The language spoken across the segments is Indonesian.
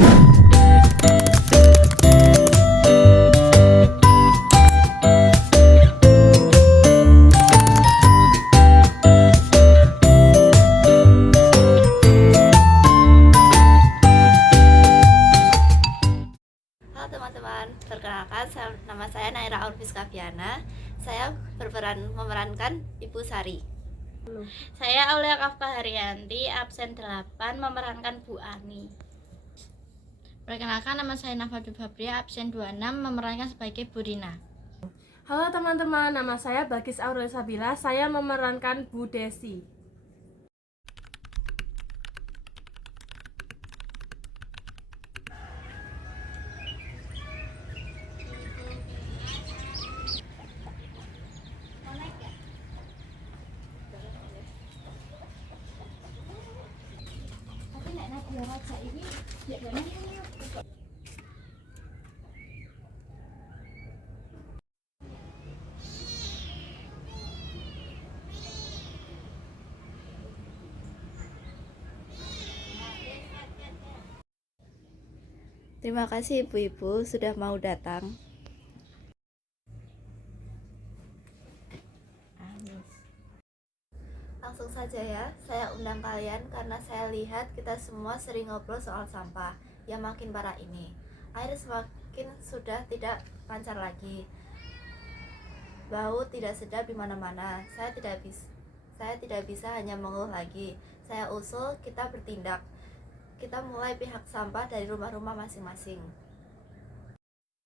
Halo teman-teman, perkenalkan nama saya Naira Aurfiska Viana. Saya memerankan Ibu Sari. Saya Aulia Kafka Haryanti, absen 8, memerankan Bu Ani. Perkenalkan, nama saya Nafadul Fabria, absen 26, memerankan sebagai Bu Rina. Halo teman-teman, nama saya Bagis Aurel Sabila, saya memerankan Bu Desi. Terima kasih ibu-ibu sudah mau datang. Langsung saja ya, saya undang kalian karena saya lihat kita semua sering ngobrol soal sampah yang makin parah ini. Air semakin sudah tidak lancar lagi. Bau tidak sedap di mana-mana. Saya tidak bisa hanya mengeluh lagi. Saya usul kita bertindak. Kita mulai pihak sampah dari rumah-rumah masing-masing.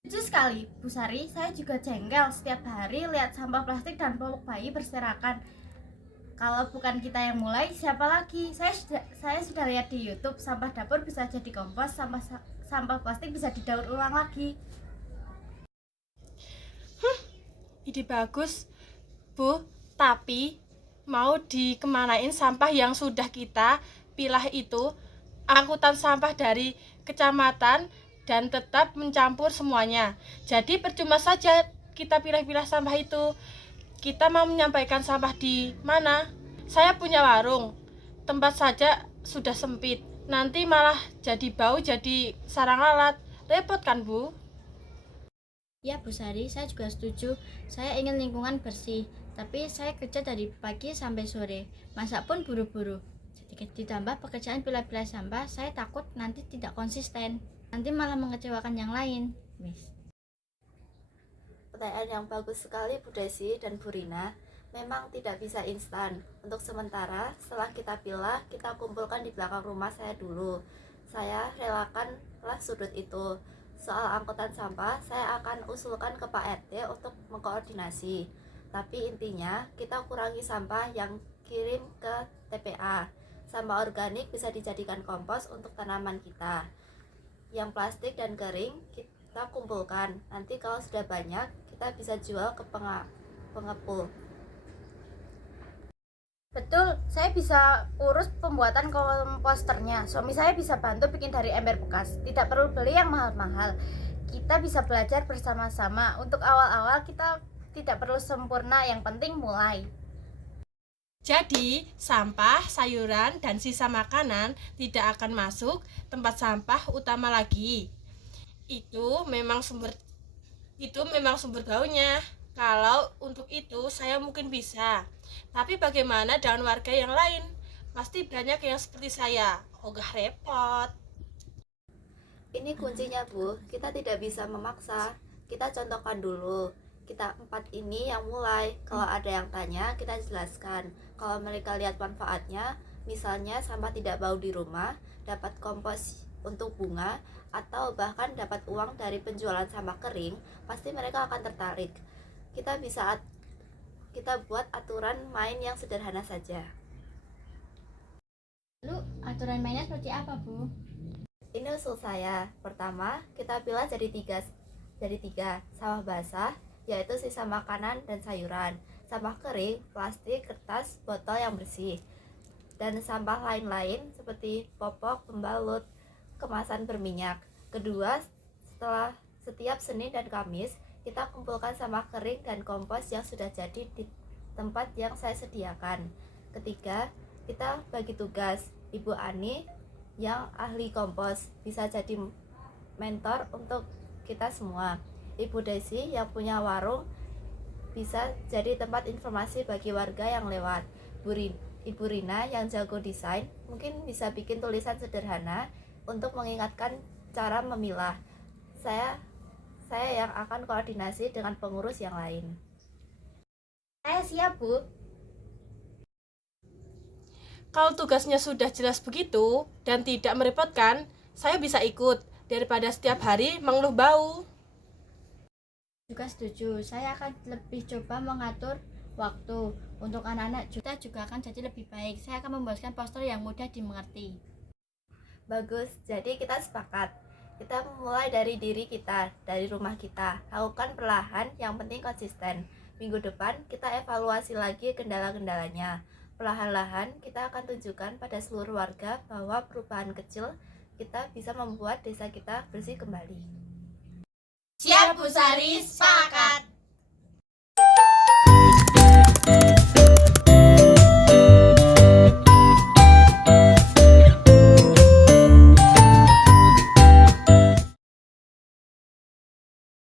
Lucu sekali, Bu Sari, saya juga jengkel setiap hari lihat sampah plastik dan popok bayi berserakan. Kalau bukan kita yang mulai, siapa lagi? Saya sudah lihat di YouTube, sampah dapur bisa jadi kompos, sampah plastik bisa didaur ulang lagi. Ide bagus, Bu, tapi mau dikemanain sampah yang sudah kita pilah itu? Angkutan sampah dari kecamatan dan tetap mencampur semuanya. Jadi percuma saja kita pilah-pilah sampah itu. Kita mau menyampaikan sampah di mana? Saya punya warung, tempat saja sudah sempit. Nanti malah jadi bau, jadi sarang lalat. Repot kan, Bu? Ya Bu Sari, saya juga setuju. Saya ingin lingkungan bersih, tapi saya kerja dari pagi sampai sore, masak pun buru-buru. Ditambah pekerjaan pilah-pilah sampah, saya takut nanti tidak konsisten, nanti malah mengecewakan yang lain. Pertanyaan yang bagus sekali Bu Desi dan Bu Rina. Memang tidak bisa instan. Untuk sementara, setelah kita pilah, kita kumpulkan di belakang rumah saya dulu. Saya relakanlah sudut itu. Soal angkutan sampah, saya akan usulkan ke Pak RT untuk mengkoordinasi. Tapi intinya, kita kurangi sampah yang kirim ke TPA. Sampah organik bisa dijadikan kompos untuk tanaman kita. Yang plastik dan kering kita kumpulkan. Nanti kalau sudah banyak, kita bisa jual ke pengepul. Betul, saya bisa urus pembuatan komposternya. Suami saya bisa bantu bikin dari ember bekas. Tidak perlu beli yang mahal-mahal. Kita bisa belajar bersama-sama. Untuk awal-awal kita tidak perlu sempurna, yang penting mulai. Jadi, sampah, sayuran, dan sisa makanan tidak akan masuk tempat sampah utama lagi. Itu memang sumber baunya. Kalau untuk itu saya mungkin bisa. Tapi bagaimana dengan warga yang lain? Pasti banyak yang seperti saya. Ogah repot. Ini kuncinya Bu, kita tidak bisa memaksa. Kita contohkan dulu. Kita 4 ini yang mulai. Kalau ada yang tanya, kita jelaskan. Kalau mereka lihat manfaatnya, misalnya sampah tidak bau di rumah, dapat kompos untuk bunga, atau bahkan dapat uang dari penjualan sampah kering, pasti mereka akan tertarik. Kita buat aturan main yang sederhana saja. Lalu aturan mainnya seperti apa, Bu? Ini usul saya. Pertama, kita pilih jadi tiga sampah basah, yaitu sisa makanan dan sayuran, sampah kering, plastik, kertas, botol yang bersih, dan sampah lain-lain seperti popok, pembalut, kemasan berminyak. Kedua, setelah setiap Senin dan Kamis, kita kumpulkan sampah kering dan kompos yang sudah jadi di tempat yang saya sediakan. Ketiga, kita bagi tugas. Ibu Ani yang ahli kompos, bisa jadi mentor untuk kita semua. Ibu Desi yang punya warung bisa jadi tempat informasi bagi warga yang lewat. Ibu Rina yang jago desain mungkin bisa bikin tulisan sederhana untuk mengingatkan cara memilah. Saya yang akan koordinasi dengan pengurus yang lain. Saya siap, Bu. Kalau tugasnya sudah jelas begitu dan tidak merepotkan, saya bisa ikut daripada setiap hari mengeluh bau. Juga setuju, saya akan lebih coba mengatur waktu. Untuk anak-anak kita juga akan jadi lebih baik. Saya akan membuatkan poster yang mudah dimengerti. Bagus, jadi kita sepakat. Kita mulai dari diri kita, dari rumah kita. Lakukan perlahan, yang penting konsisten. Minggu depan kita evaluasi lagi kendala-kendalanya. Perlahan-lahan kita akan tunjukkan pada seluruh warga bahwa perubahan kecil kita bisa membuat desa kita bersih kembali. Siap, Bu Sari, sepakat.